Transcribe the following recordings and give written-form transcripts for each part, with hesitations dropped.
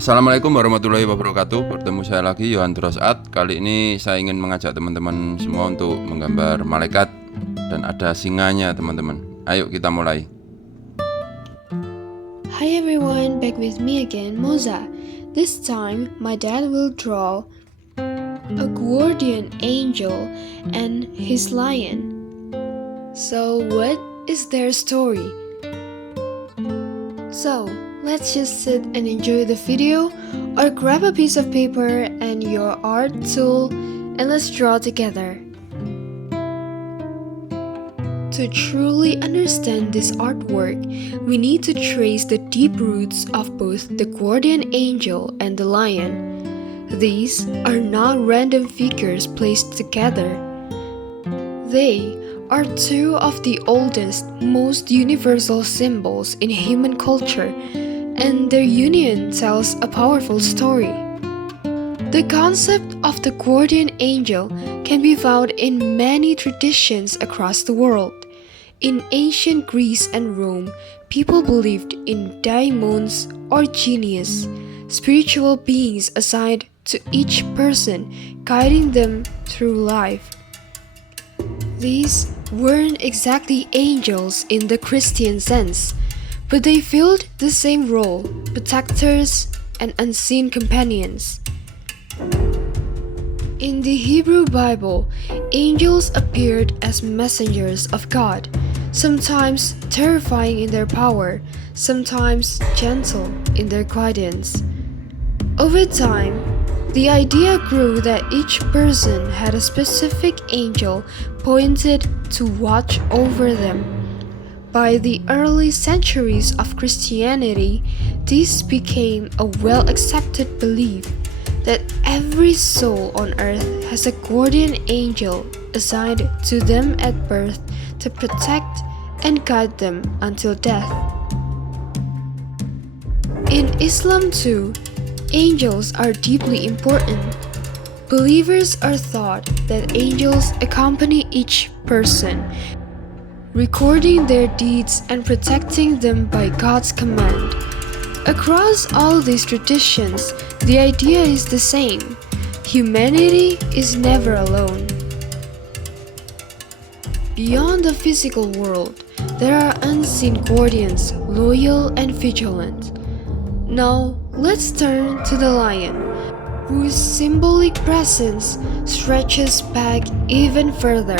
Assalamualaikum warahmatullahi wabarakatuh. Bertemu saya lagi Yohan. Kali ini saya ingin mengajak teman-teman semua untuk menggambar malaikat dan ada singanya, teman-teman. Ayo kita mulai. Hi everyone, back with me again, Moza. This time my dad will draw a guardian angel and his lion. So what is their story? So let's just sit and enjoy the video, or grab a piece of paper and your art tool and let's draw together. To truly understand this artwork, we need to trace the deep roots of both the guardian angel and the lion. These are not random figures placed together. They are two of the oldest, most universal symbols in human culture, and their union tells a powerful story. The concept of the guardian angel can be found in many traditions across the world. In ancient Greece and Rome, people believed in daimons or genius, spiritual beings assigned to each person, guiding them through life. These weren't exactly angels in the Christian sense, but they filled the same role, protectors and unseen companions. In the Hebrew Bible, angels appeared as messengers of God, sometimes terrifying in their power, sometimes gentle in their guidance. Over time, the idea grew that each person had a specific angel appointed to watch over them. By the early centuries of Christianity, this became a well-accepted belief that every soul on earth has a guardian angel assigned to them at birth to protect and guide them until death. In Islam too, angels are deeply important. Believers are taught that angels accompany each person, recording their deeds and protecting them by God's command. Across all these traditions, the idea is the same. Humanity is never alone. Beyond the physical world, there are unseen guardians, loyal and vigilant. Now, let's turn to the lion, whose symbolic presence stretches back even further.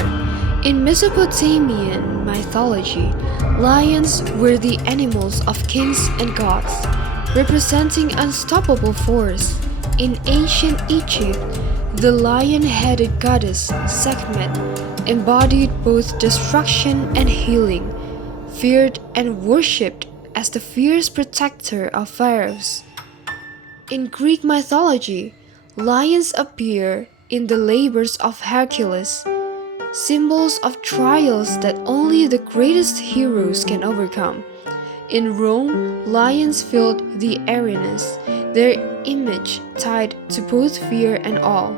In Mesopotamian mythology, lions were the animals of kings and gods, representing unstoppable force. In ancient Egypt, the lion-headed goddess Sekhmet embodied both destruction and healing, feared and worshipped as the fierce protector of pharaohs. In Greek mythology, lions appear in the labors of Hercules, symbols of trials that only the greatest heroes can overcome. In Rome, lions filled the arenas, their image tied to both fear and awe.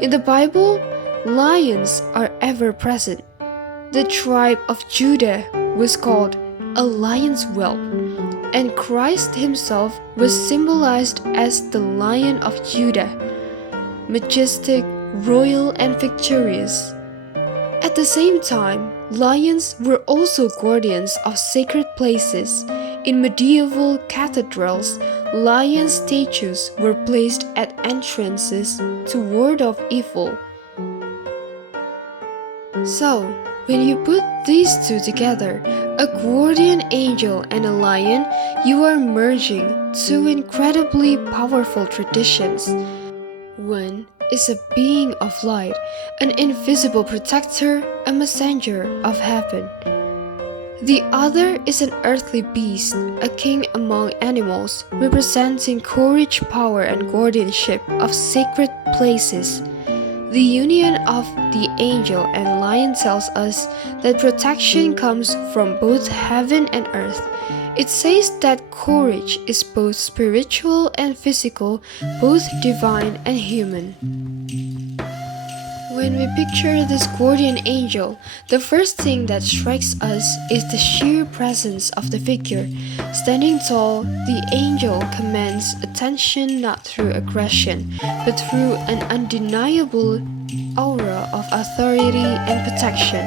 In the Bible, lions are ever present. The tribe of Judah was called a lion's whelp, and Christ himself was symbolized as the Lion of Judah, majestic, royal, and victorious. At the same time, lions were also guardians of sacred places. In medieval cathedrals, lion statues were placed at entrances to ward off evil. So, when you put these two together, a guardian angel and a lion, you are merging two incredibly powerful traditions. One is a being of light, an invisible protector, a messenger of heaven. The other is an earthly beast, a king among animals, representing courage, power, and guardianship of sacred places. The union of the angel and lion tells us that protection comes from both heaven and earth. It says that courage is both spiritual and physical, both divine and human. When we picture this guardian angel, the first thing that strikes us is the sheer presence of the figure. Standing tall, the angel commands attention not through aggression, but through an undeniable aura of authority and protection.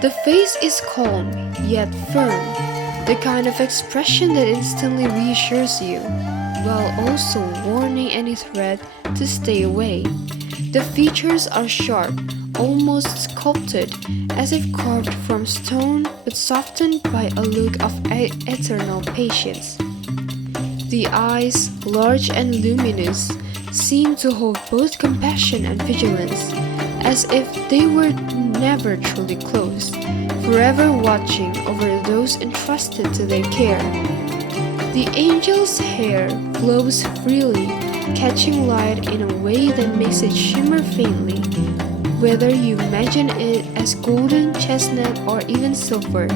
The face is calm, yet firm, the kind of expression that instantly reassures you, while also warning any threat to stay away. The features are sharp, almost sculpted, as if carved from stone but softened by a look of eternal patience. The eyes, large and luminous, seem to hold both compassion and vigilance, as if they were never truly closed, forever watching over those entrusted to their care. The angel's hair flows freely, catching light in a way that makes it shimmer faintly, whether you imagine it as golden, chestnut, or even silver.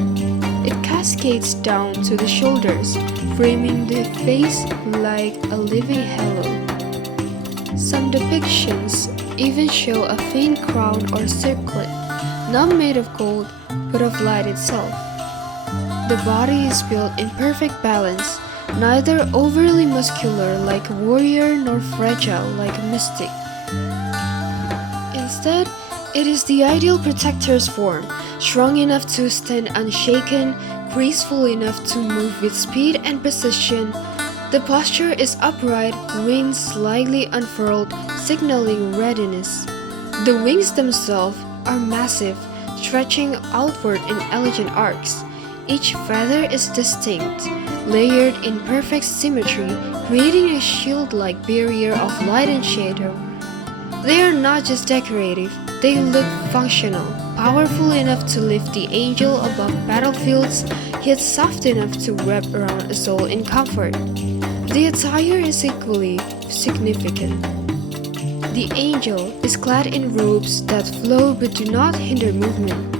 It cascades down to the shoulders, framing the face like a living halo. Some depictions even show a faint crown or circlet, not made of gold, but of light itself. The body is built in perfect balance, neither overly muscular like a warrior nor fragile like a mystic. Instead, it is the ideal protector's form, strong enough to stand unshaken, graceful enough to move with speed and precision. The posture is upright, wings slightly unfurled, signaling readiness. The wings themselves are massive, stretching outward in elegant arcs. Each feather is distinct, layered in perfect symmetry, creating a shield-like barrier of light and shadow. They are not just decorative, they look functional, powerful enough to lift the angel above battlefields, yet soft enough to wrap around a soul in comfort. The attire is equally significant. The angel is clad in robes that flow but do not hinder movement,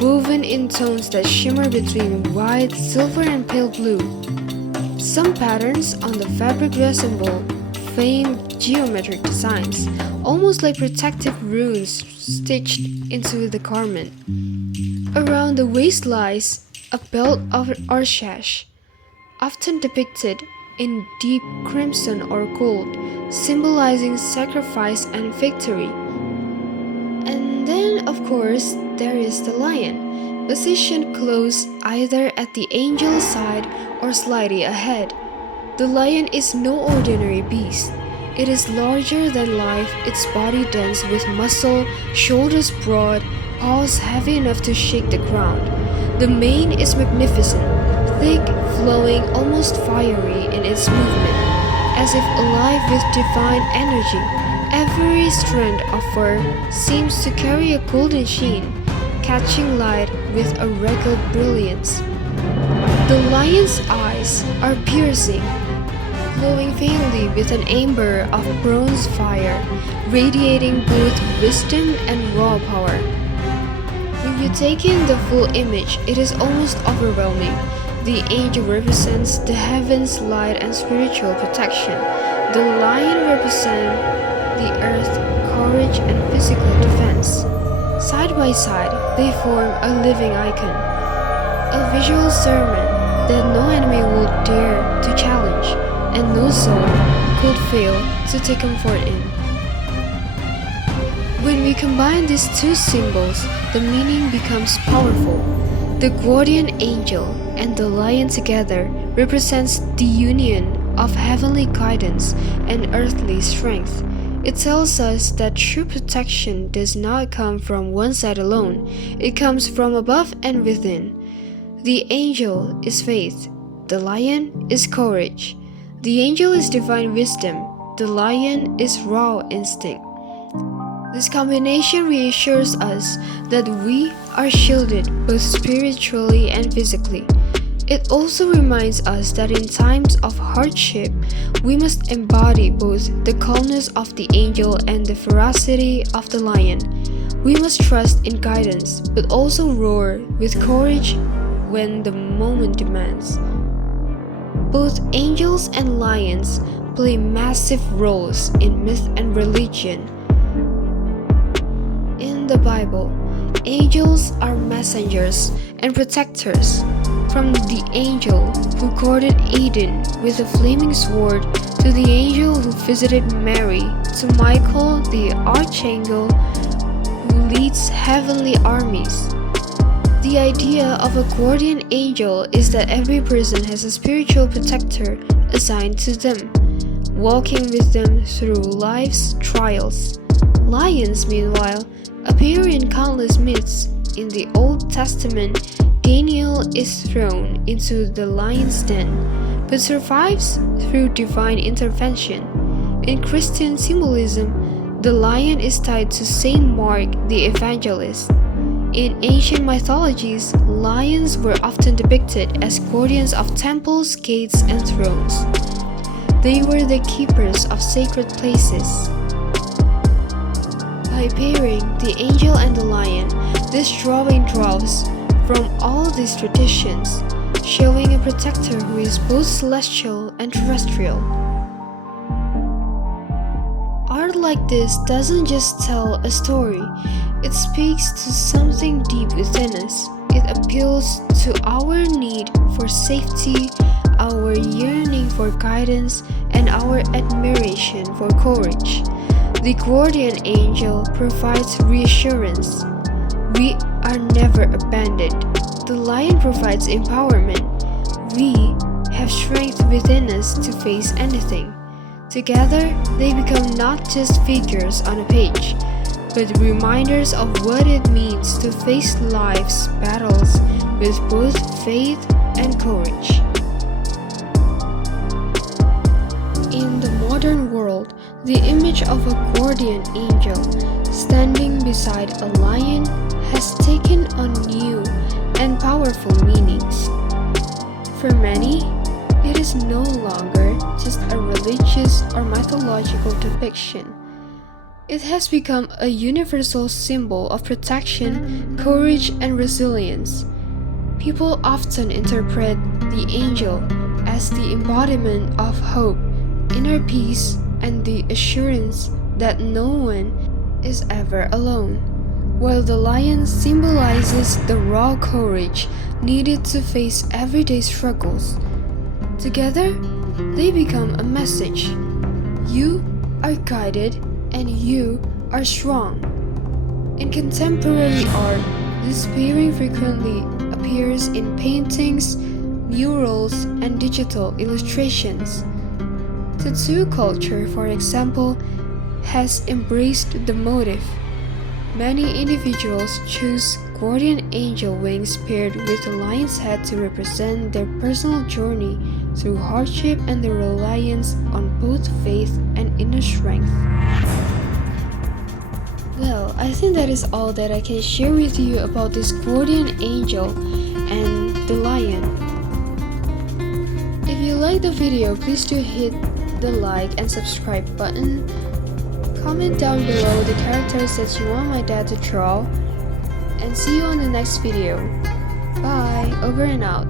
woven in tones that shimmer between white, silver, and pale blue. Some patterns on the fabric resemble faint geometric designs, almost like protective runes stitched into the garment. Around the waist lies a belt or sash, often depicted in deep crimson or gold, symbolizing sacrifice and victory. And then, of course, there is the lion, positioned close either at the angel's side or slightly ahead. The lion is no ordinary beast. It is larger than life, its body dense with muscle, shoulders broad, paws heavy enough to shake the ground. The mane is magnificent, thick, flowing, almost fiery in its movement, as if alive with divine energy. Every strand of fur seems to carry a golden sheen, catching light with a regal brilliance. The lion's eyes are piercing, glowing faintly with an amber of bronze fire, radiating both wisdom and raw power. When you take in the full image, it is almost overwhelming. The angel represents the heaven's light and spiritual protection. The lion represents the earth, courage, and physical defense. Side by side, they form a living icon, a visual sermon that no enemy would dare to challenge, and no soul could fail to take comfort in. When we combine these two symbols, the meaning becomes powerful. The guardian angel and the lion together represents the union of heavenly guidance and earthly strength. It tells us that true protection does not come from one side alone, it comes from above and within. The angel is faith, the lion is courage. The angel is divine wisdom, the lion is raw instinct. This combination reassures us that we are shielded both spiritually and physically. It also reminds us that in times of hardship, we must embody both the calmness of the angel and the ferocity of the lion. We must trust in guidance, but also roar with courage when the moment demands. Both angels and lions play massive roles in myth and religion. the Bible, angels are messengers and protectors. From the angel who guarded Eden with a flaming sword, to the angel who visited Mary, to Michael the Archangel who leads heavenly armies. The idea of a guardian angel is that every person has a spiritual protector assigned to them, walking with them through life's trials. Lions, meanwhile, appear in countless myths. In the Old Testament, Daniel is thrown into the lion's den, but survives through divine intervention. In Christian symbolism, the lion is tied to Saint Mark the Evangelist. In ancient mythologies, lions were often depicted as guardians of temples, gates, and thrones. They were the keepers of sacred places. By pairing the angel and the lion, this drawing draws from all these traditions, showing a protector who is both celestial and terrestrial. Art like this doesn't just tell a story, it speaks to something deep within us. It appeals to our need for safety, our yearning for guidance, and our admiration for courage. The guardian angel provides reassurance. We are never abandoned. The lion provides empowerment. We have strength within us to face anything. Together, they become not just figures on a page, but reminders of what it means to face life's battles with both faith and courage. In the modern world, the image of a guardian angel standing beside a lion has taken on new and powerful meanings. For many, it is no longer just a religious or mythological depiction. It has become a universal symbol of protection, courage, and resilience. People often interpret the angel as the embodiment of hope, inner peace, and the assurance that no one is ever alone, while the lion symbolizes the raw courage needed to face everyday struggles. Together, they become a message. You are guided and you are strong. In contemporary art, this pairing frequently appears in paintings, murals, and digital illustrations. Tattoo culture, for example, has embraced the motif. Many individuals choose guardian angel wings paired with a lion's head to represent their personal journey through hardship and their reliance on both faith and inner strength. Well, I think that is all that I can share with you about this guardian angel and the lion. If you like the video, please do hit the like and subscribe button. Comment down below the characters that you want my dad to draw. And see you on the next video. Bye, over and out.